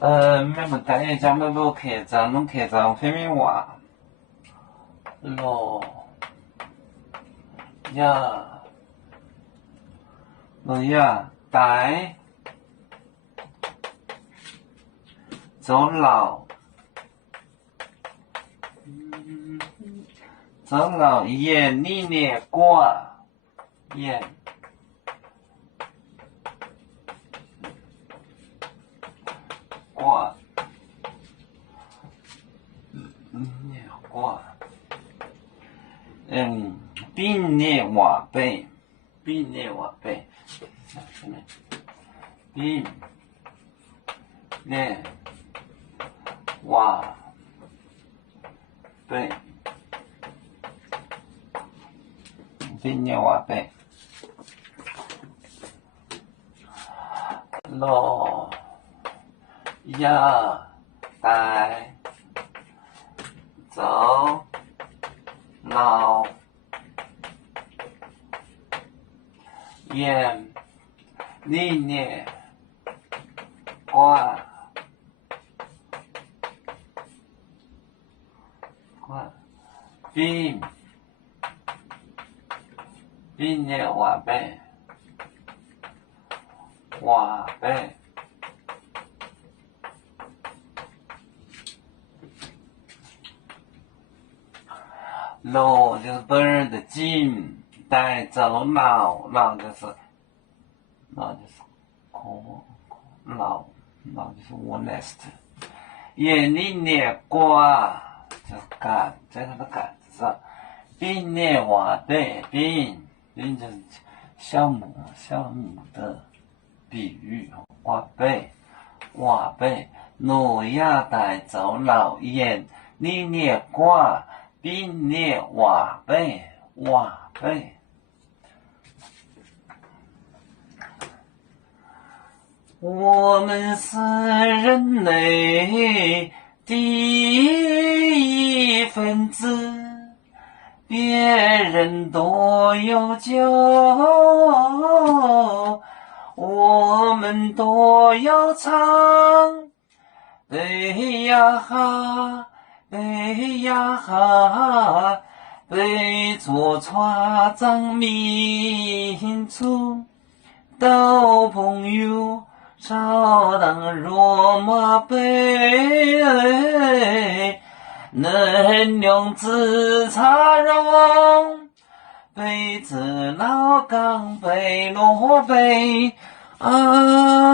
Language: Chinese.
咩问题？咱们不客栈，侬客栈方面话，咯呀，咯呀，带走老，走老眼里面挂眼。挂，挂，并列瓦背，并列瓦背，并列瓦背，并列瓦背，咯呀，带走老眼里面挂并列瓦背，瓦背。老就是bird 的进，带走老，老就是老就是 honest。眼里面挂就是杆，在它的杆子上，并列瓦背，并就是酵母的比喻，瓦背，诺亚带走老眼里面挂。并列瓦背，我们是人类的一份子，别人都有酒，我们都要唱，背呀哈。背呀哈，背着船长民族，到朋友朝当罗马背，能量自茶容，背着老岗背罗背啊。